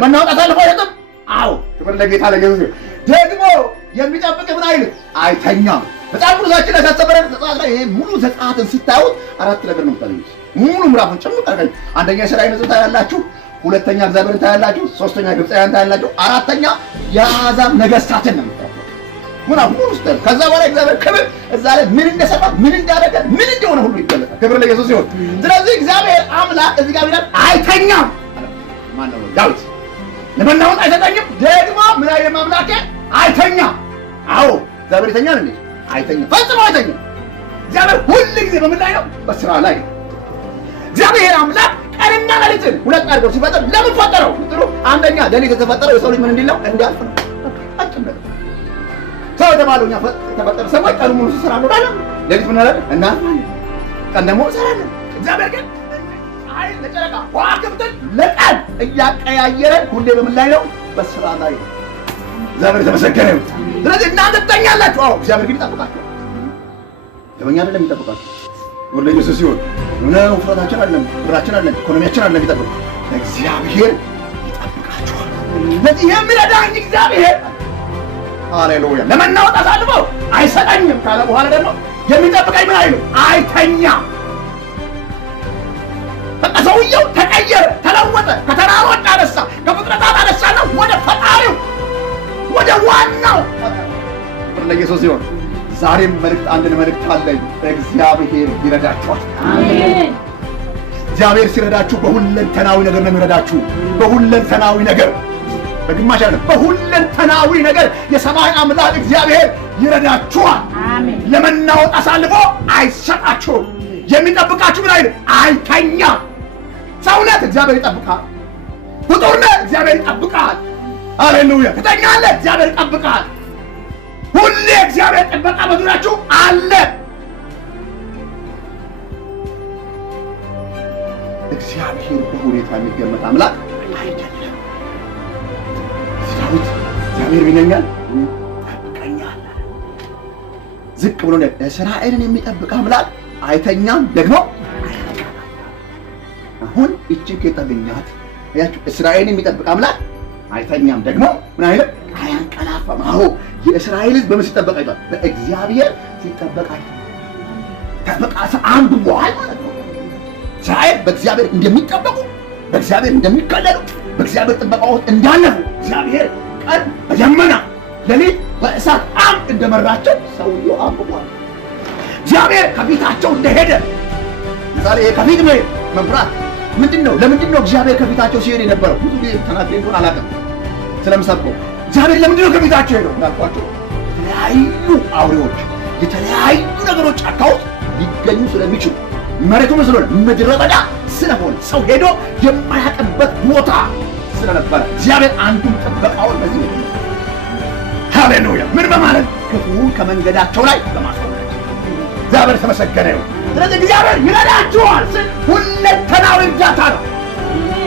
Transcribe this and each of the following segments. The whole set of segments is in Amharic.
ለመናወጥ አሳልፎ አይሰጥም። አዎ ክብር ለጌታ ለኢየሱስ። ደግሞ የሚጠብቅ ምን አይልም አይተኛም። በጣም ብዙዎቻችን ያሳሰበረን ዘጸአት ላይ ይሄ ሙሉ ዘጸአትን ስታዩት አራት ነገር ነው የምታገኙት። ሙሉ ምዕራፉን ጭምር ታገኙ። አንደኛ የእስራኤል ሕዝብ ታያላችሁ፣ ሁለተኛ እግዚአብሔርን ታያላችሁ፣ ሶስተኛ ግብፃውያን ታያላችሁ፣ አራተኛ የአሕዛብ ነገስታትን ነው የምታዩት። ምዕራፉ ሙሉ ውስጥ ከዛ በኋላ እግዚአብሔር ክብር እዛ ላይ ምን እንደሰራ ምን እንዳደረገ ምን እንደሆነ ሁሉ ይገለጣል። ክብር ለኢየሱስ ይሁን። ስለዚህ እግዚአብሔር አምላክ እዚህ ጋር ይላል አይተኛም። ማን ነው? ዳዊት። ለመናወጥ አይሰጠኝም። ደግሞ ምን አይልም አምላኬ አይተኛም። አዎ እግዚአብሔር ይተኛል እንዴ? አይተኛም፣ ፈጽሞ አይተኛም። እግዚአብሔር ሁሉ ጊዜ በምን ላይ ነው? በስራ ላይ ነው። እግዚአብሔር አምላክ ቀንና ሌሊትን ሁለት አድርጎ ሲፈጥር ለምን ፈጠረው? ጥሩ አንደኛ ሌሊት የተፈጠረው የሰው ልጅ ምን እንዲል ነው? እንዲያልፍ ነው። አጭም ነገር ሰው የተባለው እኛ የተፈጠረ ሰዎች ቀኑ ሙሉ ሲሰራ ነው አይደል? ሌሊት ምን አለ? እናርፋለን፣ ቀን ደግሞ እንሰራለን። እግዚአብሔር ግን ፀሐይን ለጨረቃ ከዋክብትን ለቀን እያቀያየረ ሁሌ በምን ላይ ነው? በስራ ላይ ነው። እግዚአብሔር የተመሰገነ ይሁን። ስለዚህ እናንተ ትተኛላችሁ። አዎ እግዚአብሔር ግን ይጠብቃችኋል። ለኛ አይደለም ይጠብቃችሁ። ወደ ኢየሱስ ሲሆን ነው ፍራታችን አይደለም፣ ብራችን አይደለም፣ ኢኮኖሚያችን አይደለም ይጠብቅ። እግዚአብሔር ይጠብቃችኋል። ለዚህ የሚረዳኝ እግዚአብሔር ሃሌሉያ ለመናወጥ አሳልፎ አይሰጠኝም ካለ በኋላ ደግሞ የሚጠብቀኝ ምን አይልም አይተኛም። በቃ ሰውየው ተቀየረ፣ ተለወጠ። ከተራሮች አነሳ፣ ከፍጥረታት አነሳና ወደ ፈጣሪው ወደ ዋናው ለኢየሱስ ይሁን። ዛሬም አንድ መልእክት አለኝ። እግዚአብሔር ይረዳችኋል። አሜን። እግዚአብሔር ሲረዳችሁ በሁለንተናዊ ነገር ነው የሚረዳችሁ። በሁለንተናዊ ነገር በግማሽ አይደለም፣ በሁለንተናዊ ነገር የሰማይ አምላክ እግዚአብሔር ይረዳችኋል። አሜን። ለመናወጥ አሳልፎ አይሰጣችሁም። የሚጠብቃችሁ ምን አይልም አይተኛም። ሰውነት እግዚአብሔር ይጠብቃል። ፍጡርነት እግዚአብሔር ይጠብቃል። ሃሌሉያ። ትተኛለህ፣ እግዚአብሔር ይጠብቃል። ሁሌ እግዚአብሔር ጥበቃ በዙሪያችሁ አለ። እግዚአብሔር በሁኔታ የሚገመት አምላክ አይደለም። ዳዊት እግዚአብሔር ይለኛል ይጠብቀኛል። ዝቅ ብሎ እስራኤልን የሚጠብቅ አምላክ አይተኛም ደግሞ አይተኛም። አሁን እቺን ከታገኛት ያችሁ እስራኤልን የሚጠብቅ አምላክ አይተኛም ደግሞ ምን አይልም አያንቀላፋም። አዎ የእስራኤል ሕዝብ በምን ሲጠበቅ አይቷል? በእግዚአብሔር ሲጠበቅ አይቷል። ተበቃሰ አንዱ በኋላ ማለት ነው። እስራኤል በእግዚአብሔር እንደሚጠበቁ፣ በእግዚአብሔር እንደሚከለሉ፣ በእግዚአብሔር ጥበቃ ውስጥ እንዳለፉ እግዚአብሔር ቀን በደመና ሌሊት በእሳት አምድ እንደመራቸው ሰውየው አንብቧል። እግዚአብሔር ከፊታቸው እንደሄደ ምሳሌ ከፊት መምራት ምንድን ነው? ለምንድን ነው እግዚአብሔር ከፊታቸው ሲሄድ የነበረው? ብዙ ጊዜ ተናግሬ እንደሆነ አላውቅም ስለምሰብከው። እግዚአብሔር ለምንድን ነው ከፊታቸው ሄደው? እንዳልኳቸው የተለያዩ አውሬዎች፣ የተለያዩ ነገሮች ጫካ ውስጥ ሊገኙ ስለሚችሉ መሬቱ ምን ስለሆነ ምድረ በዳ ስለሆነ ሰው ሄዶ የማያውቅበት ቦታ ስለነበረ እግዚአብሔር አንዱን ጥበቃውን በዚህ ነው። ሃሌሉያ። ምን በማለት ክፉውን ከመንገዳቸው ላይ በማስወገድ እግዚአብሔር የተመሰገነ ነው። ስለዚህ እግዚአብሔር ይረዳችኋል። ሁለንተናዊ እርዳታ ነው።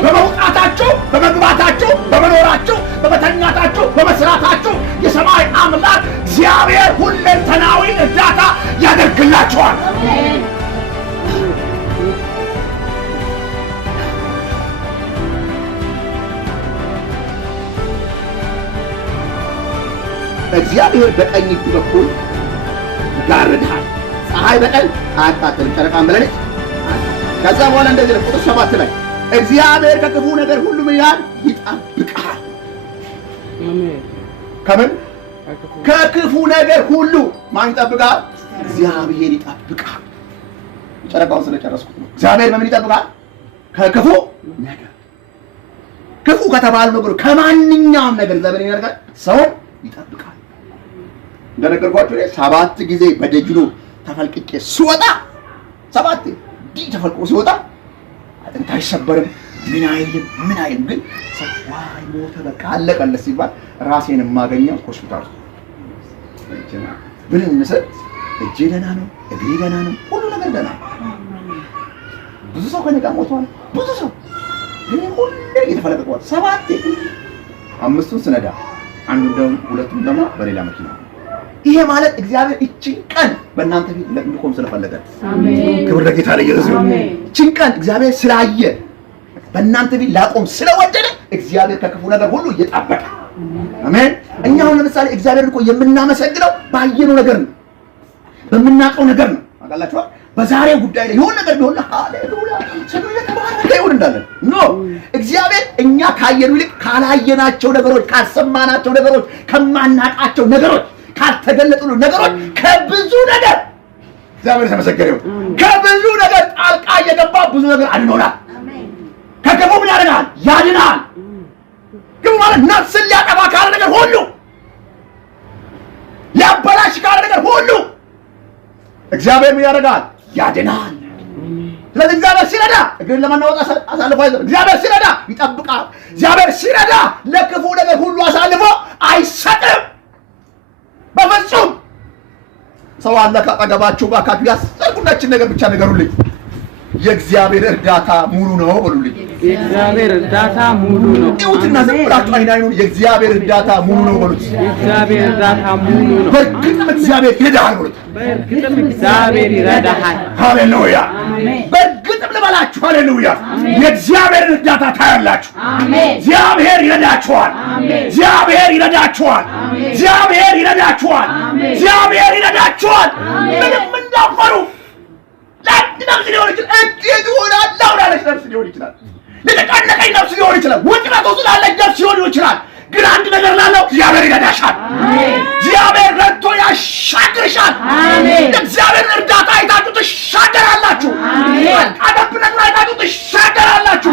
በመውጣታችሁ፣ በመግባታችሁ፣ በመኖራችሁ፣ በመተኛታችሁ፣ በመስራታችሁ የሰማይ አምላክ እግዚአብሔር ሁለንተናዊ እርዳታ ያደርግላችኋል። እግዚአብሔር በቀኝ እጁ በኩል ይጋርድሃል። ፀሐይ በቀን አያቃጥልም፣ ጨረቃም በሌሊት። ከዛ በኋላ እንደዚህ ነው ቁጥር 7 ላይ እግዚአብሔር ከክፉ ነገር ሁሉ ምን ይላል? ይጠብቃል። ከምን? ከክፉ ነገር ሁሉ ማን ይጠብቃል? እግዚአብሔር ይጠብቃል። ጨረቃውን ስለጨረስኩት ነው። እግዚአብሔር በምን ይጠብቃል? ከክፉ ነገር። ክፉ ከተባለ ነገር ከማንኛውም ነገር እግዚአብሔር ያደርጋል፣ ሰውን ይጠብቃል። እንደነገርኳችሁ 7 ጊዜ በደጅኑ ተፈልቅቄ ሲወጣ 7 ዲ ተፈልቆ ሲወጣ አጥንት አይሰበርም፣ ምን አይልም። ግን ሰዋይ ሞተ በቃ አለቀለት ሲባል ራሴን የማገኘው ሆስፒታል እጅና ብለን መሰል እጄ ደህና ነው፣ እግሬ ደህና ነው፣ ሁሉ ነገር ደህና ነው። ብዙ ሰው ከኔ ጋር ሞቷል። ብዙ ሰው ግን ሁሌ እየተፈለቀቀው 7 5ቱን ስነዳ አንዱን ሁለቱን ደግሞ በሌላ መኪና። ይሄ ማለት እግዚአብሔር እቺን ቀን በእናንተ ፊት ለምንቆም ስለፈለገ አሜን። ክብር ለጌታ ለኢየሱስ ይሁን። እቺን ቀን እግዚአብሔር ስላየ በእናንተ ፊት ላቆም ስለወደደ እግዚአብሔር ከክፉ ነገር ሁሉ ይጠብቃል። አሜን። እኛ አሁን ለምሳሌ እግዚአብሔር እኮ የምናመሰግነው ባየነው ነገር ነው፣ በምናውቀው ነገር ነው። አቃላችሁ በዛሬው ጉዳይ ላይ የሆነ ነገር ቢሆን ሃሌሉያ ስሙ የተባረከ ይሁን እንዳለን ኖ እግዚአብሔር እኛ ካየነው ይልቅ ካላየናቸው ነገሮች፣ ካልሰማናቸው ነገሮች፣ ከማናቃቸው ነገሮች፣ ካልተገለጡ ነገሮች ከብዙ ነገር እግዚአብሔር የተመሰገነ ይሁን ከብዙ ነገር ጣልቃ እየገባ ብዙ ነገር አድኖናል። ከክፉ ምን ያደርጋል? ያድናል። ግን ማለት ነፍስን ሊያጠፋ ካለ ነገር ሁሉ ሊያበላሽ ካለ ነገር ሁሉ እግዚአብሔር ምን ያደርጋል? ያድናል። ስለዚህ እግዚአብሔር ሲረዳ እግርን ለማናወጥ አሳልፎ አይሰጥም። እግዚአብሔር ሲረዳ ይጠብቃል። እግዚአብሔር ሲረዳ ለክፉ ነገር ሁሉ አሳልፎ አይሰጥም በፍጹም። ሰው አለ ካጠገባችሁ ባካችሁ ያስፈልጉናችን ነገር ብቻ ነገሩልኝ። የእግዚአብሔር እርዳታ ሙሉ ነው በሉልኝ። የእግዚአብሔር እርዳታ ሙሉ ነው። ይሁንና ዝም ብላችሁ አይናይኑን የእግዚአብሔር እርዳታ ሙሉ ነው በሉት። የእግዚአብሔር እርዳታ ሙሉ ነው። በእርግጥም እግዚአብሔር ይረዳሃል በሉት። በእርግጥም እግዚአብሔር ይረዳሃል። ሃሌሉያ። በእርግጥም ልበላችሁ ሃሌሉያ። የእግዚአብሔር እርዳታ ታያላችሁ። እግዚአብሔር ይረዳችኋል። እግዚአብሔር ይረዳችኋል። እግዚአብሔር ይረዳችኋል። እግዚአብሔር ይረዳችኋል። ምንም እንዳፈሩ ለአንድ ነፍስ ሊሆን ይችላል። እንዴት ይሆናል? ላውራለች ነፍስ ሊሆን ይችላል። ለተጨነቀኝ ነፍስ ሊሆን ይችላል። ውጥረት ውስጥ ላለች ነፍስ ሊሆን ይችላል። ግን አንድ ነገር ላለው እግዚአብሔር ይረዳሻል። እግዚአብሔር ረድቶ ያሻግርሻል። እግዚአብሔር እርዳታ አይታችሁ ትሻገራላችሁ። አደብነቱን አይታችሁ ትሻገራላችሁ።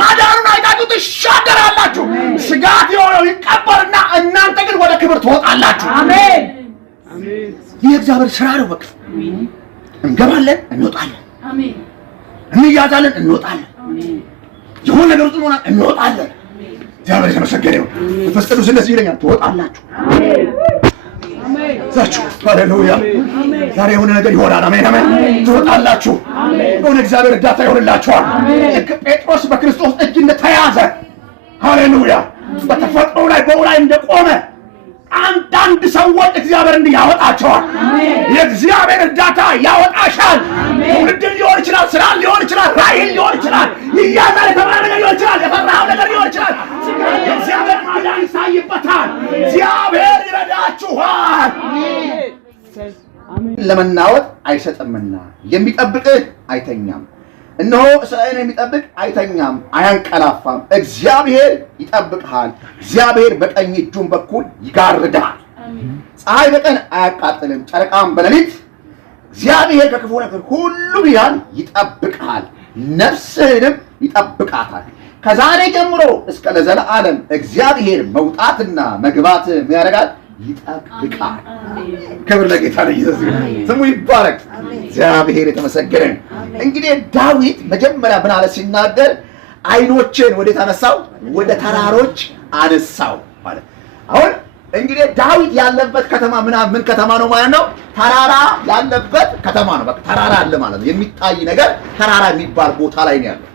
ማዳኑን አይታችሁ ትሻገራላችሁ። ስጋት የሆነው ይቀበርና እናንተ ግን ወደ ክብር ትወጣላችሁ። ይህ እግዚአብሔር ስራ ነው። በቃ እንገባለን፣ እንወጣለን። እንያዛለን፣ እንወጣለን። የሆነ ነገር ውስጥ ሆነን እንወጣለን። እግዚአብሔር የተመሰገነ ይሁን። መንፈስ ቅዱስ እንደዚህ ይለኛል፣ ትወጣላችሁ። ዛችሁ ሃሌሉያ። ዛሬ የሆነ ነገር ይሆናል። አሜን አሜን። ትወጣላችሁ። የሆነ እግዚአብሔር እርዳታ ይሆንላችኋል። ልክ ጴጥሮስ በክርስቶስ እጅ እንደተያዘ ሃሌሉያ፣ በተፈጥሮ ላይ በው ላይ እንደቆመ አንዳንድ ሰዎች እግዚአብሔር እንዲህ ያወጣቸዋል። የእግዚአብሔር እርዳታ ያወጣሻል። ትውልድን ሊሆን ይችላል፣ ስራን ሊሆን ይችላል፣ ራእይን ሊሆን ይችላል፣ ይያዛል የተባለ ነገር ሊሆን ይችላል፣ የፈራኸው ነገር ሊሆን ይችላል። የእግዚአብሔር ማዳን ይሳይበታል። እግዚአብሔር ይረዳችኋል። ለመናወጥ አይሰጥምና የሚጠብቅህ አይተኛም። እነሆ እስራኤልን የሚጠብቅ አይተኛም አያንቀላፋም። እግዚአብሔር ይጠብቅሃል። እግዚአብሔር በቀኝ እጁም በኩል ይጋርድሃል። ፀሐይ በቀን አያቃጥልም፣ ጨረቃም በሌሊት። እግዚአብሔር ከክፉ ነገር ሁሉ ቢያን ይጠብቅሃል፣ ነፍስህንም ይጠብቃታል። ከዛሬ ጀምሮ እስከ ለዘላለም እግዚአብሔር መውጣትና መግባትህን ያደርጋል፣ ይጠብቃል። ክብር ለጌታ ለኢየሱስ ስሙ ይባረክ። እግዚአብሔር የተመሰገነ። እንግዲህ ዳዊት መጀመሪያ ምን አለ ሲናገር አይኖችን ወዴት አነሳው? ወደ ተራሮች አነሳው ማለት። አሁን እንግዲህ ዳዊት ያለበት ከተማ ምን ከተማ ነው ማለት ነው? ተራራ ያለበት ከተማ ነው። በቃ ተራራ አለ ማለት ነው። የሚታይ ነገር ተራራ የሚባል ቦታ ላይ ነው ያለው።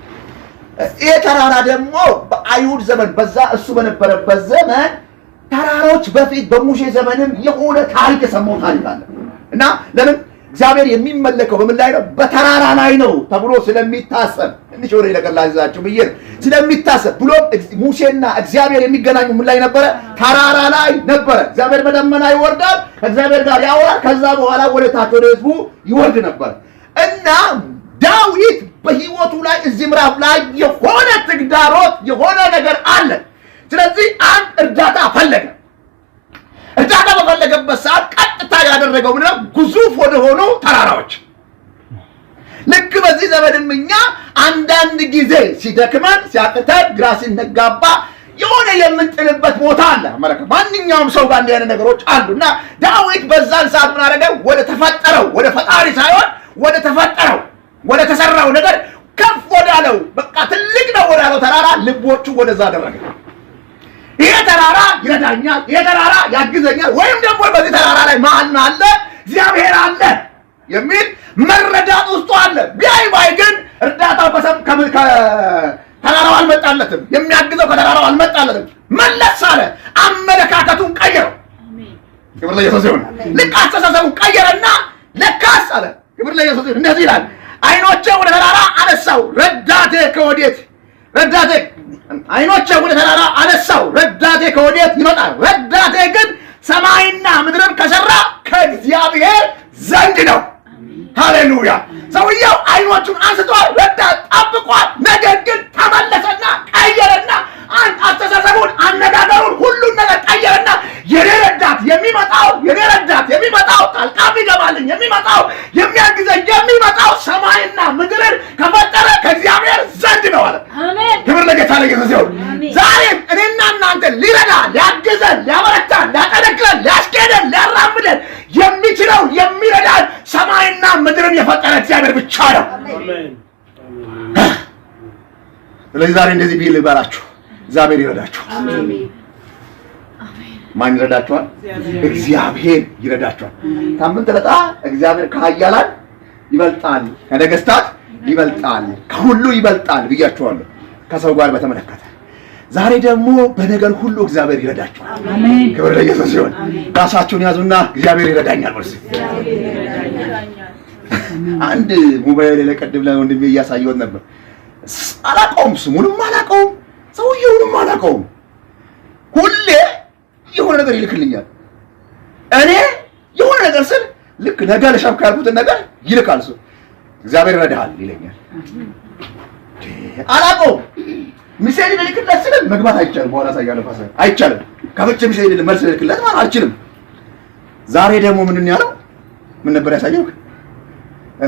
ይሄ ተራራ ደግሞ በአይሁድ ዘመን በዛ እሱ በነበረበት ዘመን ተራሮች በፊት በሙሴ ዘመንም የሆነ ታሪክ የሰማው ታሪክ አለ እና ለምን እግዚአብሔር የሚመለከው በምን ላይ ነው? በተራራ ላይ ነው ተብሎ ስለሚታሰብ እንዴ ወሬ ለቀላዛችሁ ብዬ ስለሚታሰብ ብሎ ሙሴና እግዚአብሔር የሚገናኙ ምን ላይ ነበረ? ተራራ ላይ ነበረ። እግዚአብሔር በደመና ይወርዳል፣ ከእግዚአብሔር ጋር ያወራል፣ ከዛ በኋላ ወደ ታች ወደ ህዝቡ ይወርድ ነበር እና ዳዊት በህይወቱ ላይ እዚህ ምዕራፍ ላይ የሆነ ተግዳሮት የሆነ ነገር አለ። ስለዚህ አንድ እርዳታ ፈለገ። እርዳታ በፈለገበት ሰዓት ቀጥታ ያደረገው ምንድነው? ግዙፍ ወደ ሆኑ ተራራዎች። ልክ በዚህ ዘመንም እኛ አንዳንድ ጊዜ ሲደክመን ሲያቅተን ግራ ሲነጋባ የሆነ የምንጥልበት ቦታ አለ። ማንኛውም ሰው ጋር እንዲህ አይነት ነገሮች አሉና ዳዊት በዛን ሰዓት ምን አደረገ? ወደ ተፈጠረው ወደ ፈጣሪ ሳይሆን ወደ ተፈጠረው ወደ ተሰራው ነገር ከፍ ወዳለው በቃ ትልቅ ነው ወዳለው ተራራ ልቦቹ ወደዛ አደረገ። ይሄ ተራራ ይረዳኛል፣ ይሄ ተራራ ያግዘኛል፣ ወይም ደግሞ በዚህ ተራራ ላይ ማን አለ? እግዚአብሔር አለ የሚል መረዳት ውስጡ አለ። ቢያይ ግን እርዳታው ከተራራው አልመጣለትም፣ የሚያግዘው ከተራራው አልመጣለትም። መለስ አለ፣ አመለካከቱን ቀየረው። ክብር ለኢየሱስ ይሁን። ልክ አስተሳሰቡን ቀየረና ለካስ አለ፣ ክብር ለኢየሱስ ይሁን። እንደዚህ ይላል፣ አይኖቼ ወደ ተራራ አነሳው፣ ረዳቴ ከወዴት ረዳቴ አይኖቼ ወደ ተራራ አነሳው፣ ረዳቴ ከወዴት ይመጣል? ረዳቴ ግን ሰማይና ምድርን ከሰራ ከእግዚአብሔር ዘንድ ነው። ሃሌሉያ። ሰውየው አይኖቹን አንስቷል፣ ረዳት ጠብቋል። ነገር ግን ተመለሰና ቀየረና አስተሳሰቡን፣ አነጋገሩን፣ ሁሉን ነገር ቀየረና የኔ ረዳት የሚመጣው ጣልቃ ቢገባልኝ የሚመጣው የሚያግዘኝ የሚመጣው ሰማይና ምድርን ከፈጠረ ከእግዚአብሔር ዘንድ ነው አለ። ክብር ለጌታ ለኢየሱስ ይሁን። ዛሬም እኔና እናንተ ሊረዳ ሊያግዘን ሊያበረታን ሊያጠነክረን ሊያስኬደን ሊያራምደን የሚችለው የሚረዳን ሰማይና ምድርን የፈጠረ እግዚአብሔር ብቻ ነው። ስለዚህ ዛሬ እንደዚህ ቢል ባላችሁ እግዚአብሔር ይረዳችኋል። ማን ይረዳችኋል? እግዚአብሔር ይረዳችኋል። ታምን ተለጣ እግዚአብሔር ከኃያላን ይበልጣል፣ ከነገስታት ይበልጣል፣ ከሁሉ ይበልጣል ብያችኋለሁ ከሰው ጋር በተመለከተ። ዛሬ ደግሞ በነገር ሁሉ እግዚአብሔር ይረዳችኋል። አሜን። ክብር ለኢየሱስ ይሁን። ራሳችሁን ያዙና እግዚአብሔር ይረዳኛል ወርስ አንድ ሞባይል ለቀድም ላይ ወንድሜ እያሳየሁት ነበር። አላውቀውም፣ ስሙንም አላውቀውም፣ ሰውየውንም አላውቀውም። ሁሌ የሆነ ነገር ይልክልኛል። እኔ የሆነ ነገር ስል ልክ ነገ ለሻም ካልኩትን ነገር ይልካል። እሱ እግዚአብሔር ይረዳሃል ይለኛል። አላውቀውም። ሚሴጅ ልልክለት ስል መግባት አይቻልም። በኋላ ሳይያለፋ አይቻልም። ከፍቼ ሚሴጅ መልስ ልልክለት ማለት አልችልም። ዛሬ ደግሞ ምንድን ያለው ምን ነበር ያሳየው?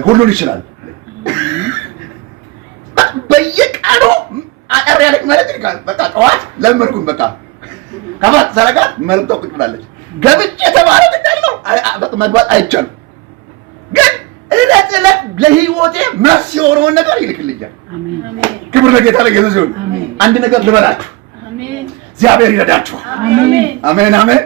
ሁሉን ይችላል። በየቀኑ አቀር ያለች ማለት ይልካል። በቃ ጠዋት ለመርኩኝ በቃ ከባት ሰረጋት መልክቶ ቁጭ ብላለች። ገብቼ ተባረክ እንዳለው መግባት አይቻልም። ግን እለት እለት ለህይወቴ መርስ የሆነውን ነገር ይልክልኛል። አሜን። ክብር ለጌታ ለኢየሱስ ይሁን። አንድ ነገር ልበላችሁ፣ አሜን፣ እግዚአብሔር ይረዳችኋል። አሜን፣ አሜን፣ አሜን።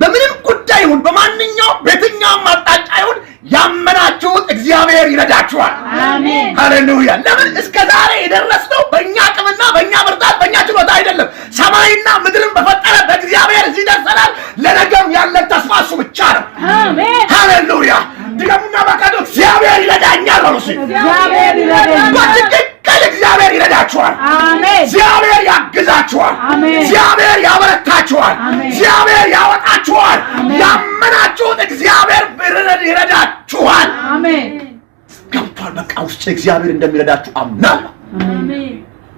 በምንም ጉዳይ ይሁን በማንኛውም በየትኛውም አቅጣጫ ይሁን ያመናችሁት እግዚአብሔር ይረዳችኋል። አሜን፣ ሃሌሉያ። ለምን እስከ ዛሬ የደረስነው በእኛ አቅምና በእኛ ብርታት በእኛ ችሎታ አይደለም። ሰማይና ምድርን በፈጠረ በእግዚአብሔር እዚህ ደርሰናል። ለነገም ያለን ተስፋ እሱ ብቻ ነው። አሜን፣ ሃሌሉያ። ድገሙና ባካዶ እግዚአብሔር ይረዳኛል አሉ። እግዚአብሔር ይረዳኛል። በትክክል እግዚአብሔር ይረዳችኋል። አሜን። እግዚአብሔር ያግዛችኋል። አሜን። እግዚአብሔር ያበረታችኋል። አሜን። እግዚአብሔር ያወጣችኋል። ያመናችሁት እግዚአብሔር ይረዳችኋል። አሜን። ገብቷል። በቃ ውስጥ እግዚአብሔር እንደሚረዳችሁ አምናለሁ። አሜን።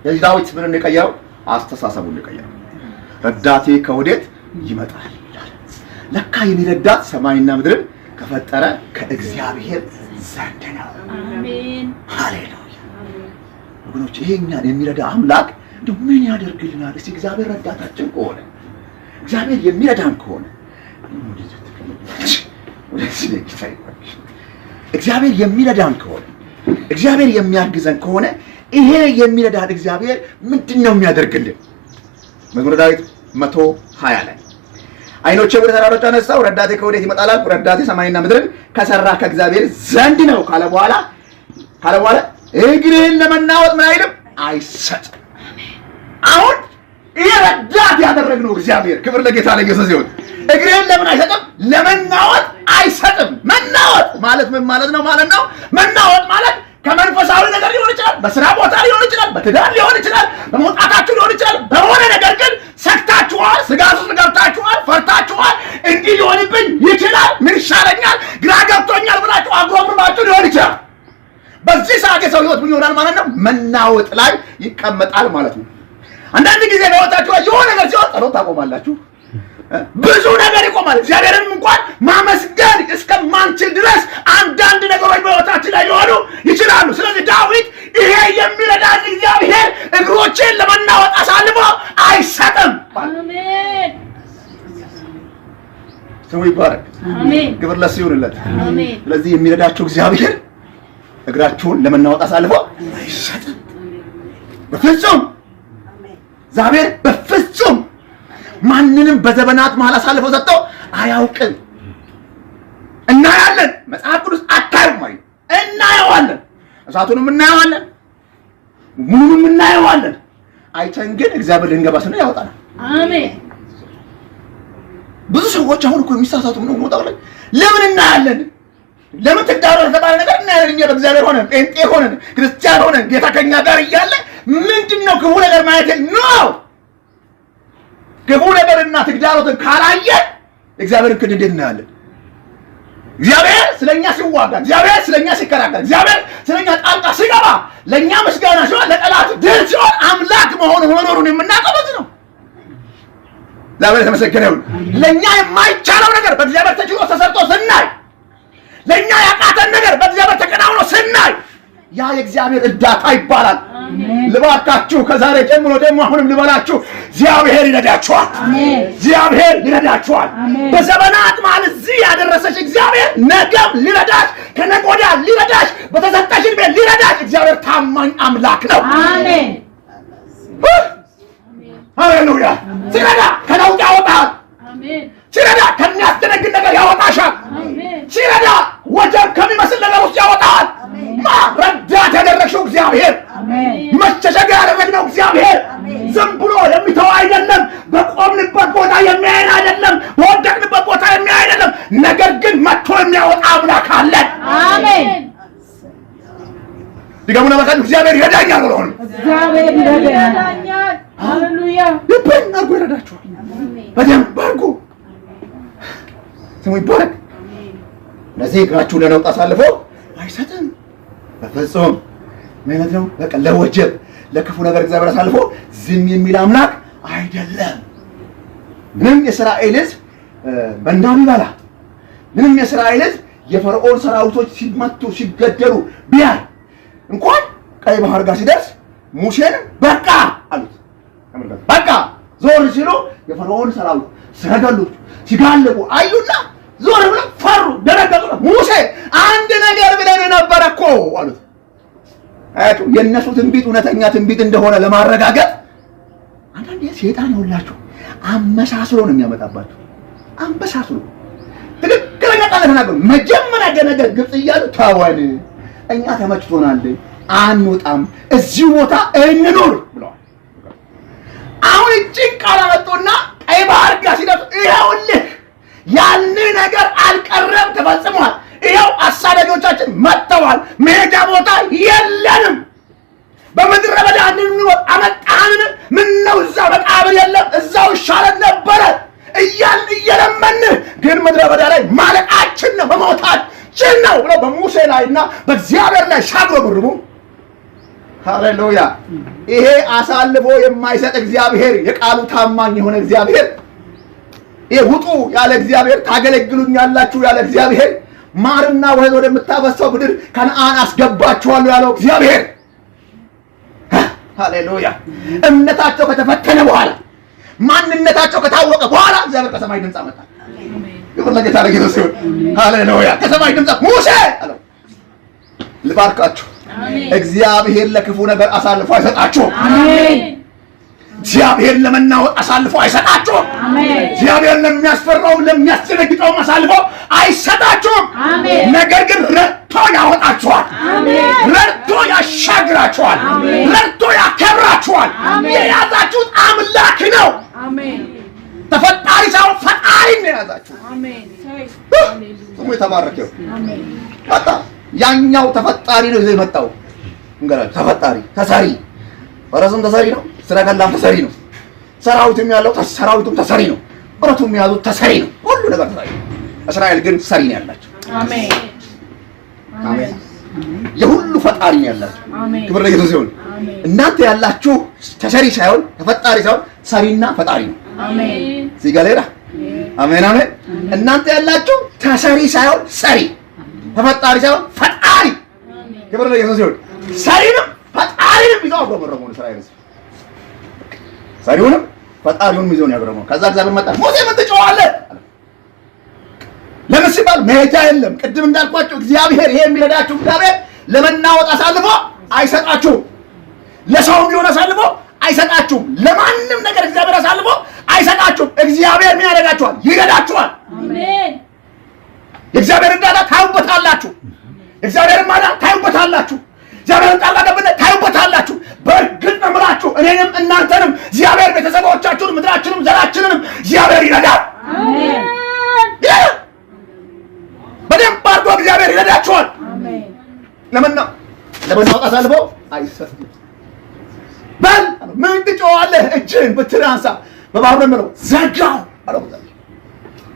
የዚህ ዳዊት ምን እንደቀየረው አስተሳሰቡን እንደቀየረው ረዳቴ ከወዴት ይመጣል ይላል። ለካ የሚረዳት ሰማይና ምድርን ከፈጠረ ከእግዚአብሔር ዘንድ ነው። አሜን፣ ሃሌሉያ። ወገኖች ይሄኛን የሚረዳ አምላክ እንደው ምን ያደርግልናል? እስቲ እግዚአብሔር ረዳታችን ከሆነ እግዚአብሔር የሚረዳን ከሆነ እግዚአብሔር የሚረዳን ከሆነ እግዚአብሔር የሚያግዘን ከሆነ ይሄ የሚረዳን እግዚአብሔር ምንድነው የሚያደርግልን? መዝሙረ ዳዊት 120 ላይ አይኖቼ ወደ ተራሮች አነሳው፣ ረዳቴ ከወዴት ይመጣል? ረዳቴ ሰማይና ምድርን ከሰራ ከእግዚአብሔር ዘንድ ነው ካለ በኋላ እግርህን ለመናወጥ ምን አይልም አይሰጥም። አሁን ይሄ ረዳት ያደረግነው እግዚአብሔር ክብር ለጌታ ለኢየሱስ ይሁን። እግርህን ለምን አይሰጥም? ለመናወጥ አይሰጥም። መናወጥ ማለት ምን ማለት ነው? መናወጥ ማለት ከመንፈሳዊ ነገር ሊሆን ይችላል፣ በስራ ቦታ ሊሆን ይችላል፣ በትዳር ሊሆን ይችላል፣ በመውጣታችሁ ሊሆን ይችላል። በሆነ ነገር ግን ሰክታችኋል፣ ስጋት ውስጥ ገብታችኋል፣ ፈርታችኋል። እንዲህ ሊሆንብኝ ይችላል፣ ምን ይሻለኛል፣ ግራ ገብቶኛል ብላችሁ አጉረምርማችሁ ሊሆን ይችላል። በዚህ ሰዓት የሰው ህይወት ምን ይሆናል ማለት ነው? መናወጥ ላይ ይቀመጣል ማለት ነው። አንዳንድ ጊዜ በህይወታችሁ የሆነ ነገር ሲሆን ጸሎት ታቆማላችሁ፣ ብዙ ነገር ይቆማል። እግዚአብሔርን እንኳን ማመስገን እስከማንችል ድረስ አንዳንድ ነገሮች በህይወታችን ላይ ሊሆኑ ይችላሉ። ስለዚህ ዳዊት ይሄ የሚረዳን እግዚአብሔር እግሮችን ለመናወጥ አሳልፎ አይሰጥም። አሜን። ስሙ ይባረክ። አሜን። ክብር ለእሱ ይሁንለት። አሜን። ስለዚህ የሚረዳችሁ እግዚአብሔር እግራችሁን ለመናወጥ አሳልፎ አይሰጥም። በፍጹም እግዚአብሔር በፍጹም ማንንም በዘመናት መሃል አሳልፎ ሰጥቶ አያውቅም። እናያለን። መጽሐፍ ቅዱስ አታዩም ወይ? እናየዋለን። እሳቱንም እናየዋለን፣ ሙሉንም እናየዋለን። አይተን ግን እግዚአብሔር ልንገባ ስንል ያወጣናል። አሜን። ብዙ ሰዎች አሁን እኮ የሚሳሳቱ ነው ሞታው ላይ ለምን እናያለን? ለምን ትዳሩ ተባለ ነገር እናያለን። እኛ በእግዚአብሔር ሆነን ጴንጤ ሆነን ክርስቲያን ሆነን ጌታ ከኛ ጋር እያለ ምንድነው ክፉ ነገር ማየት ነው? ክፉ ነገርና ተግዳሮትን ካላየን እግዚአብሔርን ክንድ እንዴት እናያለን? እግዚአብሔር ስለኛ ሲዋጋ፣ እግዚአብሔር ስለኛ ሲከራከር፣ እግዚአብሔር ስለኛ ጣልቃ ሲገባ ለኛ ምስጋና ሲሆን ለጠላት ድል ሲሆን አምላክ መሆኑን የምናውቀው በዚህ ነው። እግዚአብሔር የተመሰገነ ይሁን። ለኛ የማይቻለው ነገር በእግዚአብሔር ተችሎ ተሰርቶ ስናይ፣ ለኛ ያቃተን ነገር በእግዚአብሔር ተከናውኖ ስናይ ያ የእግዚአብሔር እርዳታ ይባላል። ልባርካችሁ ከዛሬ ጀምሮ ደግሞ አሁንም ልበላችሁ፣ እግዚአብሔር ይረዳችኋል። እግዚአብሔር ይረዳችኋል። በዘመናት ማለት እዚህ ያደረሰሽ እግዚአብሔር ነገም ሊረዳሽ፣ ከነገ ወዲያ ሊረዳሽ፣ በተሰጠሽ ዕድሜ ሊረዳሽ እግዚአብሔር ታማኝ አምላክ ነው። አሜን ሃሌሉያ። ሲረዳ ከነውጥ ያወጣል። አሜን። ሲረዳ ከሚያስደነግጥ ነገር ያወጣሻል። አሜን። ሲረዳ ወጀብ ከሚመስል ነገር ውስጥ ያወጣል። ረዳት ያደረግሽው እግዚአብሔር፣ መሸሸጊያ ያደረግነው እግዚአብሔር ዝም ብሎ የሚተው አይደለም። በቆምንበት ቦታ የሚያየን አይደለም። በወደቅንበት ቦታ የሚያይ አይደለም። ነገር ግን መጥቶ የሚያወጣ አምላክ አለን። አሜን። ድገሙና በቃ እግዚአብሔር ይረዳኛል ብሎ ነው። እግዚአብሔር ይረዳኛል። ሃሌሉያ። ልብን አርጎ ይረዳችኋል። በደንብ አርጎ ስሙ ይባረክ። ለዚህ እግራችሁ ለነውጥ አሳልፎ አይሰጥም በፍጹም ማለት ነው። በቃ ለወጀብ ለክፉ ነገር እግዚአብሔር አሳልፎ ዝም የሚል አምላክ አይደለም። ምንም የእስራኤል ሕዝብ በእንዳሚባላ ምንም የእስራኤል ሕዝብ የፈርዖን ሰራዊቶች ሲመቱ ሲገደሉ ቢያይ እንኳን ቀይ ባህር ጋር ሲደርስ ሙሴን በቃ አሉት። በቃ ዞር ሲሉ የፈርዖን ሰራዊት ሲገደሉ ሲጋለቡ አዩና ዞር ብለው ፈሩ፣ ደነገጡ። ሙሴ አንድ ነገር ብለን ነበር እኮ አሉት። አያቱ የነሱ ትንቢት እውነተኛ ትንቢት እንደሆነ ለማረጋገጥ አንዳንዴ ሰይጣን ይውላችሁ አመሳስሎ ነው የሚያመጣባችሁ። አመሳስሎ ትክክለኛ ቃል ተናገሩ። መጀመሪያ ነገር ግብጽ እያሉ ታወን እኛ ተመችቶናል አንወጣም እዚሁ ቦታ እንኖር ብለዋል። አሁን እጅግ ቃል አመጡና ቀይ ባህር ጋር ሲደርሱ ይኸውልህ ያን ነገር አልቀረም ተፈጽሟል። ይኸው አሳዳጆቻችን መጥተዋል። መሄጃ ቦታ የለንም። በምድረ በዳ እንድንኖር አመጣህን? ምነው እዛ መቃብር የለም እዛው ይሻለን ነበረ እያልን እየለመንህ ግን ምድረ በዳ ላይ ማለቃችን ነው መሞታችን ነው ብለው በሙሴ ላይና በእግዚአብሔር ላይ ሲያጉረመርሙ ሃሌሉያ። ይሄ አሳልፎ የማይሰጥ እግዚአብሔር፣ የቃሉ ታማኝ የሆነ እግዚአብሔር፣ ይሄ ውጡ ያለ እግዚአብሔር፣ ታገለግሉኛላችሁ ያለ እግዚአብሔር፣ ማርና ወተት ወደምታፈሰው ምድር ከነዓን አስገባችኋለሁ ያለው እግዚአብሔር ሃሌሉያ። እምነታቸው ከተፈተነ በኋላ ማንነታቸው ከታወቀ በኋላ እግዚአብሔር ከሰማይ ድምፅ አመጣ። ይሁን ለጌታ ለኢየሱስ ይሁን ሃሌሉያ። ከሰማይ ድምፅ ሙሴ አለው ልባርካችሁ፣ እግዚአብሔር ለክፉ ነገር አሳልፎ አይሰጣችሁም። አሜን። እግዚአብሔር ለመናወጥ አሳልፎ አይሰጣችሁም። አሜን። እግዚአብሔር ለሚያስፈራው ለሚያስደነግጠው አሳልፎ አይሰጣችሁም። አሜን። ነገር ግን ረድቶ ያወጣችኋል። አሜን። ረድቶ ያሻግራችኋል። አሜን። ረድቶ ያከብራችኋል። የያዛችሁት አምላክ ነው። አሜን። ተፈጣሪ ሳይሆን ፈጣሪ ነው የያዛችሁ። አሜን። ስሙ የተባረከው። አሜን። በቃ ያኛው ተፈጣሪ ነው ይዘው የመጣው እንገራችሁ። ተፈጣሪ ተሰሪ፣ ፈረሱም ተሰሪ ነው፣ ሰረገላም ተሰሪ ነው፣ ሰራዊቱም ያለው ሰራዊቱም ተሰሪ ነው፣ ብረቱም የያዙት ተሰሪ ነው፣ ሁሉ ነገር ተሰሪ ነው። እስራኤል ግን ሰሪ ነው ያላቸው። አሜን አሜን። የሁሉ ፈጣሪ ነው ያላቸው። አሜን። ክብር ለኢየሱስ ይሁን። እናንተ ያላችሁ ተሰሪ ሳይሆን ተፈጣሪ ሳይሆን ሰሪና ፈጣሪ ነው። አሜን። ሲጋሌራ አሜን አሜን። እናንተ ያላችሁ ተሰሪ ሳይሆን ሰሪ፣ ተፈጣሪ ሳይሆን ፈጣሪ። ክብር ለኢየሱስ ይሁን። ሰሪንም ፈጣሪንም ይዘው አጉረመረሙ እስራኤል። ሰሪውንም ፈጣሪውንም ይዘው ነው ያጉረመረሙ። ከዛ እግዚአብሔር መጣ። ሙሴ ምን ትጮኻለህ? ለምን ሲባል መሄጃ የለም። ቅድም እንዳልኳችሁ እግዚአብሔር ይሄ የሚረዳችሁ እግዚአብሔር ለመናወጥ አሳልፎ አይሰጣችሁም። ለሰውም ቢሆን አሳልፎ አይሰጣችሁም። ለማንም ነገር እግዚአብሔር አሳልፎ አይሰጣችሁም። እግዚአብሔር ምን ያደርጋችኋል? ይረዳችኋል። አሜን። የእግዚአብሔር እርዳታ ታዩበታላችሁ። እግዚአብሔርን ማዳን ታዩበታላችሁ። እግዚአብሔርን ጣልቃ ገብነት ታዩበታላችሁ። በእርግጥ ነው የምላችሁ እኔንም እናንተንም እግዚአብሔር ቤተሰቦቻችሁንም ምድራችንም ዘራችንንም እግዚአብሔር ይረዳል። አሜን። በደንብ አድርጎ እግዚአብሔር ይረዳችኋል። አሜን። ለምን ነው አሳልፎ አይሰጥም። ምን ትጮኻለህ? እጅህን በትር አንሳ። በባህሩ ነው ዘጋው አለው።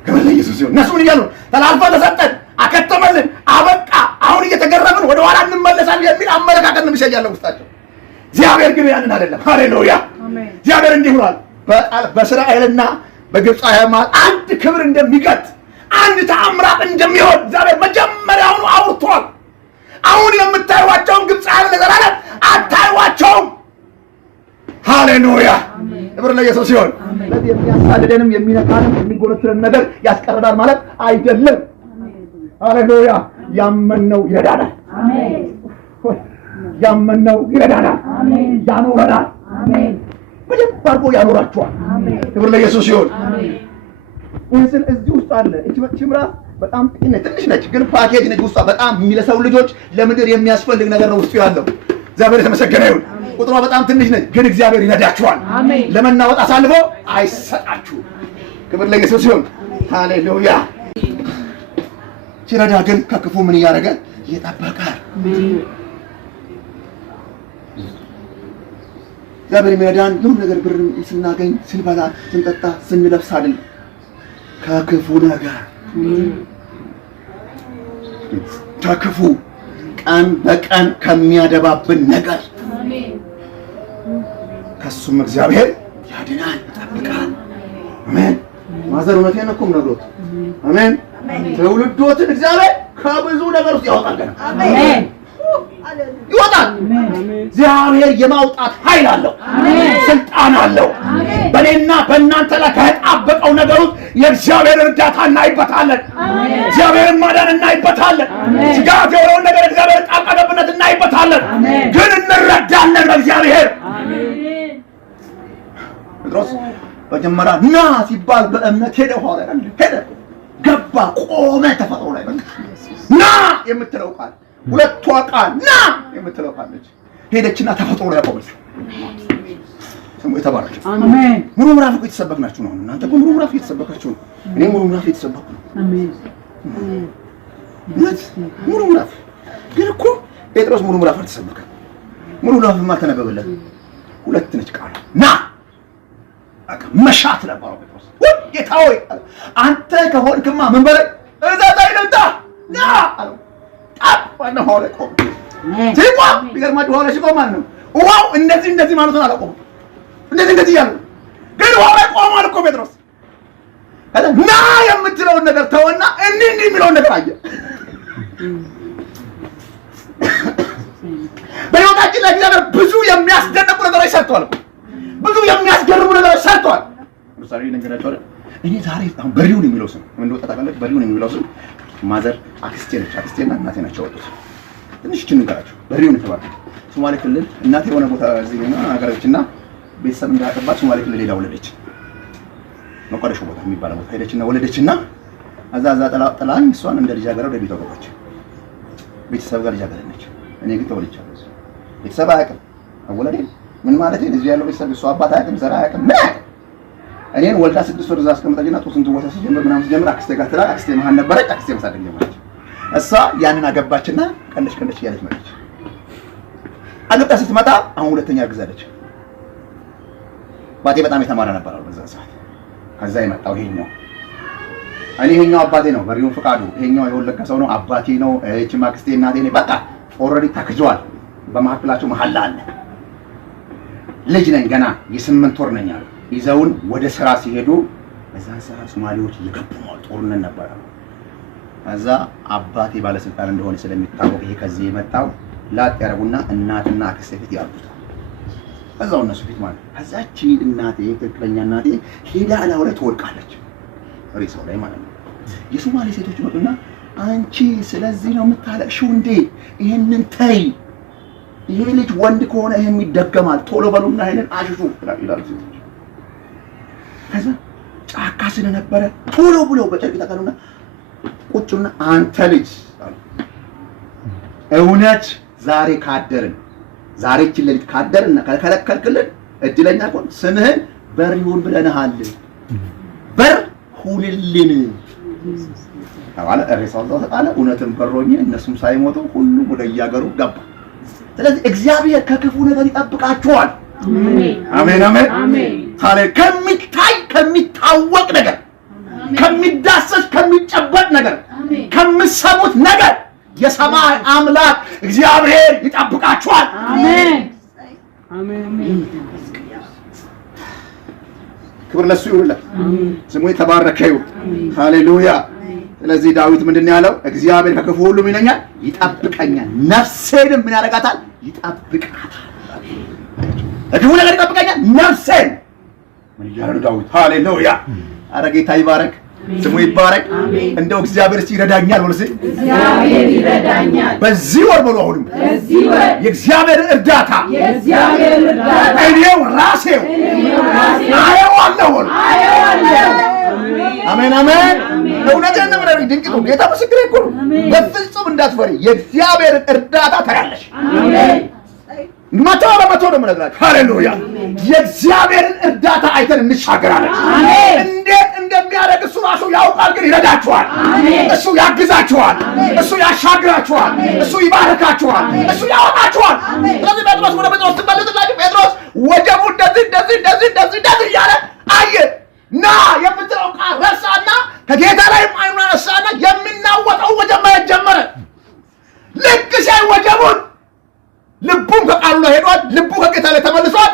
ክብር ለኢየሱስ ይሁን። እነሱ ምን እያሉ ተላልፎ ተሰጠን፣ አከተመልን፣ አበቃ፣ አሁን እየተገረምን ወደ ኋላ እንመለሳለን የሚል አመለካከት ነው የሚሸያለው ውስጣቸው። እግዚአብሔር ግን ያንን አይደለም። ሃሌሉያ! እግዚአብሔር እንዲህ ብሏል፣ በእስራኤልና በግብፃውያን መሃል አንድ ክብር እንደሚቀጥ አንድ ተአምራት እንደሚሆን እግዚአብሔር መጀመሪያውኑ አውርቷል። አሁን የምታዩዋቸውን ግብፃውያን ለዘላለም አታዩዋቸውም። ሃሌሉያ! ክብር ለኢየሱስ ይሁን። ስለዚህ የሚያሳድደንም የሚነካንም የሚጎረትረን ነገር ያስቀረናል ማለት አይደለም። ሃሌሉያ! ያመንነው ይረዳናል። አሜን። ያመንነው ይረዳናል። አሜን። ያኖረናል። አሜን። በደንብ አድርጎ ያኖራችኋል። አሜን። ክብር ለኢየሱስ ይሁን። አሜን። እንስል እዚህ ውስጥ አለ። እቺ ምዕራፍ በጣም ትንሽ ነች፣ ግን ፓኬጅ ነች። ውስጧ በጣም ለሰው ልጆች ለምድር የሚያስፈልግ ነገር ነው ውስጡ ያለው። እግዚአብሔር የተመሰገነ ይሁን። ቁጥሯ በጣም ትንሽ ነች፣ ግን እግዚአብሔር ይረዳችኋል። አሜን። ለመናወጥ አሳልፎ አይሰጣችሁም። ክብር ለኢየሱስ ይሁን። ሃሌሉያ። ሲረዳ ግን ከክፉ ምን እያደረገ ይጠብቃል። እግዚአብሔር የሚረዳን የሆነ ነገር ብር ስናገኝ፣ ስንበላ፣ ስንጠጣ፣ ስንለብስ አይደለም፣ ከክፉ ነገር ከክፉ ቀን በቀን ከሚያደባብን ነገር ከሱም እግዚአብሔር ያድናል፣ ይጠብቃል። አሜን። ማዘር እውነቴን እኮ ነግሮት አሜን። ትውልዶትን እግዚአብሔር ከብዙ ነገር ውስጥ ያወጣል። ገና አሜን ይወጣል። እግዚአብሔር የማውጣት ኃይል አለው፣ ስልጣን አለው። በእኔና በእናንተ ላይ ከተጣበቀው ነገር ውስጥ የእግዚአብሔር እርዳታ እናይበታለን። እግዚአብሔርን ማዳን እናይበታለን። ስጋት የሆነውን ነገር እግዚአብሔር ጣልቃ ገብነት እናይበታለን። ግን እንረዳለን በእግዚአብሔር። ጴጥሮስ መጀመሪያ ና ሲባል በእምነት ሄደ። ኋላ ሄደ፣ ገባ፣ ቆመ። ተፈጥሮ ላይ በቃ ና የምትለው ቃል ሁለቷ ቃል ና የምትለው ቃል ነች። ሄደችና ተፈጥሮ ላይ ቆመች። ስሙ የተባረከ አሜን። ሙሉ ምዕራፍ እኮ የተሰበክናችሁ ነው። እናንተ እኮ ሙሉ ምዕራፍ የተሰበካችሁ ነው። እኔ ሙሉ ምዕራፍ የተሰበኩ ነው። አሜን። ሙሉ ምዕራፍ ግን እኮ ጴጥሮስ ሙሉ ምዕራፍ አልተሰበከም። ሙሉ ምዕራፍም አልተነበበለትም። ሁለት ነች ቃል ና መሻት ነበረው ጴጥሮስ። ጌታ ሆይ አንተ ከሆንክማ ምን በለኝ እዛ ላይ ልምጣ ና አለው። ጣፋና ሆነ ቆም ሲቆ ቢገርማችሁ ሆነ ሲቆም ማለት ነው። ውሃው እንደዚህ ማለቱን አላቆም እንደዚህ ያሉ ግን ውሃው ላይ ቆሟል እኮ ጴጥሮስ። ና የምትለውን ነገር ተወና እንዲህ የሚለውን ነገር አየ። በሕይወታችን ላይ እግዚአብሔር ብዙ የሚያስደንቁ ነገሮች ሰርቷል። ብዙ የሚያስገርሙ ነገሮች ሰርቷል። ለምሳሌ ነገራቸው እኔ ዛሬ አሁን በሪውን የሚለው ስም ምን እንደወጣ ታውቃለች? በሪውን የሚለው ስም ማዘር አክስቴ ነች። አክስቴና እናቴ ናቸው ያወጡት። ትንሽ ነገራቸው በሪውን ተባለ። ሶማሌ ክልል እናቴ የሆነ ቦታ እዚህ ነው አገረችና ቤተሰብ እንዳያቀባት ሶማሌ ክልል ሄዳ ወለደች። መቋደሾ ቦታ የሚባል ቦታ ሄደችና ወለደችና አዛ ጥላኝ እሷን እንደ ልጅ አገረው ለቤቷ ገባች። ቤተሰብ ጋር ልጅ አገረነች። እኔ ግን ተወልቻለሁ። ቤተሰብ አያውቅም አወለዴ ምን ማለት ነው? እዚህ ያለው ቤተሰብ እሷ አባት አያውቅም፣ ዘራ አያውቅም። ምን እኔን ወልዳ 6 ወር እዛ አስቀምጣኝና ጡት እንትን ወሰስ ጀምር ምናምን ጀምር አክስቴ ጋር ትላ አክስቴ መሀል ነበረች። አክስቴ መሳደግ ጀመረች። እሷ ያንን አገባችና ቀንሽ እያለች መጣች። አግብታ ስትመጣ አሁን ሁለተኛ አርግዛለች። ባቴ በጣም የተማረ ነበር በዛ ሰዓት። ከዛ የመጣው ይሄኛው እኔ ይሄኛው አባቴ ነው፣ በሪውን ፍቃዱ። ይሄኛው የወለጋ ሰው ነው፣ አባቴ ነው። እቺ ማክስቴ እናቴ ነኝ። በቃ ኦልሬዲ ታክዟል። በመሀከላቸው መሐላ አለ። ልጅ ነኝ ገና የ8 ወር ነኝ አሉ። ይዘውን ወደ ስራ ሲሄዱ በዛ ሰዓት ሶማሌዎች እየገቡ ነው። ጦርነት ነበር። ከዛ አባቴ ባለስልጣን እንደሆነ ስለሚታወቅ ይሄ ከዚህ የመጣው ላጥ ያረጉና እናትና አክስቴ ፊት ያርዱታል። ከዛው እነሱ ፊት ማለት ከዛች እናቴ ትክክለኛ እናቴ ሄዳ አላው ላይ ትወድቃለች፣ ሬሳው ላይ ማለት ነው። የሶማሌ ሴቶች መጡና አንቺ ስለዚህ ነው የምታለቅሽው እንዴ? ይሄንን ተይ፣ ይሄ ልጅ ወንድ ከሆነ ይሄም ይደገማል፣ ቶሎ በሉና ይሄንን አሽሹ ይላሉ ሴቶች። ከዛ ጫካ ስለነበረ ቶሎ ብለው በጨርቅ ተቀሉና ቁጭና አንተ ልጅ እውነት ዛሬ ካደርን ዛሬ ሌሊት ካደርን ከከለከልክልን እድለኛ ኮን ስምህን በሪውን ብለንሃል፣ በር ሁልልን ተባለ። ሬሳው ተጣለ። እውነትም በሮኝ እነሱም ሳይሞቱ ሁሉ ወደ ያገሩ ገባ። ስለዚህ እግዚአብሔር ከክፉ ነገር ይጠብቃችኋል። አሜን አሜን። ከሚታይ ከሚታወቅ ነገር ከሚዳሰስ ከሚጨበጥ ነገር ከምትሰሙት ነገር የሰማይ አምላክ እግዚአብሔር ይጠብቃችኋል። አሜን አሜን። ክብር ለሱ ይሁንለት፣ ስሙ የተባረከ ይሁን። ሃሌሉያ። ስለዚህ ዳዊት ምንድን ያለው? እግዚአብሔር ከክፉ ሁሉ ይለኛል፣ ይጠብቀኛል፣ ነፍሴንም ምን ያደርጋታል? ይጠብቃታል። ከክፉ ነገር ይጠብቀኛል ነፍሴን። ምን ያለው ዳዊት? ሃሌሉያ። አረ ጌታ ይባረክ፣ ስሙ ይባረክ። እንደው እግዚአብሔር ይረዳኛል ወልሲ እግዚአብሔር ይረዳኛል በዚህ ወር ብሎ አሁንም በዚህ ወር የእግዚአብሔር እርዳታ እኔው ራሴው አየዋለሁ። አሜን አሜን። እውነቴን ነው የምነግርሽ፣ ድንቅ ነው። ጌታ ምስክሬ እኮ ነው። በፍጹም እንዳትፈሪ፣ የእግዚአብሔር እርዳታ ታያለሽ። አሜን። መቶ በመቶ ነው የምነግራችሁ። ሃሌሉያ። የእግዚአብሔርን እርዳታ አይተን እንሻገራለን። እንዴት እንደሚያደርግ እሱ ራሱ ያውቃል፣ ግን ይረዳችኋል። እሱ ያግዛችኋል፣ እሱ ያሻግራችኋል፣ እሱ ይባርካችኋል፣ እሱ ያወጣችኋል። ስለዚህ ጴጥሮስ ወደ ጴጥሮስ ትመለስላችሁ። ጴጥሮስ ወጀቡ እንደዚህ እያለ አየ። ና የምትለው ቃል ረሳና ከጌታ ላይ አይኑን አነሳና የሚናወጠው ወጀብ ማየት ጀመረ። ልክ ሲያይ ወጀቡን ልቡም ከቃሉ ላይ ሄዷል። ልቡ ከጌታ ላይ ተመልሷል።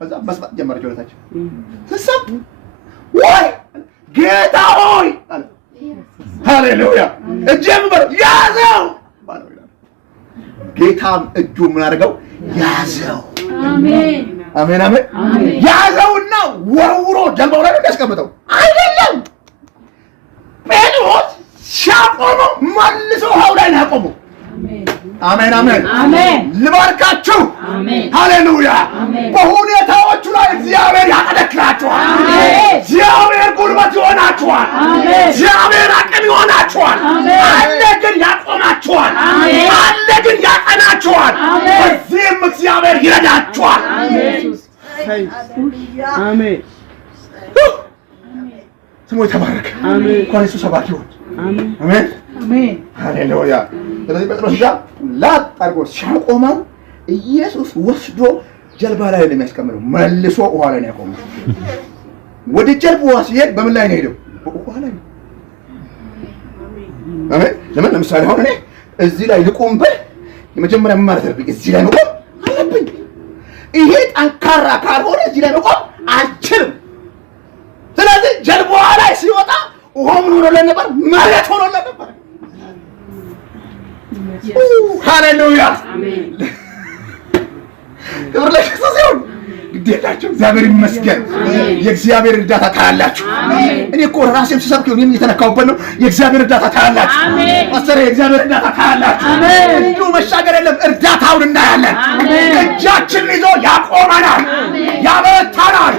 ከዛ መስማት ጀመረ። ጆሮታቸው ተሰብ ወይ ጌታ ሆይ አለ። ሃሌሉያ። እጄም ያዘው ባለው ይላል። ጌታም እጁ ምን አደረገው? ያዘው። አሜን አሜን አሜን። ያዘውና ወርውሮ ጀልባው ላይ ያስቀምጠው አይደለም። ጴጥሮስ ሲያቆመው መልሶ ውሃው ላይ ነው ያቆመው። አሜን አሜን አሜን። ልባርካችሁ። ሃሌሉያ። በሁኔታዎቹ ላይ እግዚአብሔር ያጠነክራችኋል። እግዚአብሔር ጉልበት ይሆናችኋል። እግዚአብሔር አቅም ይሆናችኋል። አለ ግን ያቆማችኋል። አለ ግን ያቀናችኋል። በዚህም እግዚአብሔር ይረዳችኋል። አሜን። ስሙ የተባረከ እንኳን እሱ ሰባኪ ይሁን። አሜን አሜን ሃሌሉያ። ስለዚህ ጴጥሮስ ጋር ላጥ አድርጎ ሲያቆመው ኢየሱስ ወስዶ ጀልባ ላይ ነው የሚያስቀምጠው። መልሶ ውሃ ላይ ነው ያቆመው። ወደ ጀልባዋ ሲሄድ በምን ላይ ነው ሄደው? ውሃ ላይ ነው። አሜን። ለምን ለምሳሌ አሁን እኔ እዚህ ላይ ልቆም ብል የመጀመሪያ ምን ማለት አለብኝ? እዚህ ላይ መቆም አለብኝ። ይሄ ጠንካራ ካልሆነ እዚህ ላይ መቆም አልችልም። ስለዚህ ጀልባዋ ላይ ሲወጣ ውሃው ምን ሆኖለት ነበር? መሬት ሆኖለት ነበር። ሃሌሉያ አሜን። ክብር ለኢየሱስ ይሁን። ግዴታችሁ እግዚአብሔር ይመስገን። የእግዚአብሔር እርዳታ ታያላችሁ። እኔ እኮ ራሴም ስሰብክ እኔም እየተነካሁበት ነው። የእግዚአብሔር እርዳታ ታያላችሁ። አሰረ የእግዚአብሔር እርዳታ ታያላችሁ። እንዲሁ መሻገር የለም፣ እርዳታውን እናያለን። እጃችንን ይዞ ያቆመናል፣ ያበረታናል፣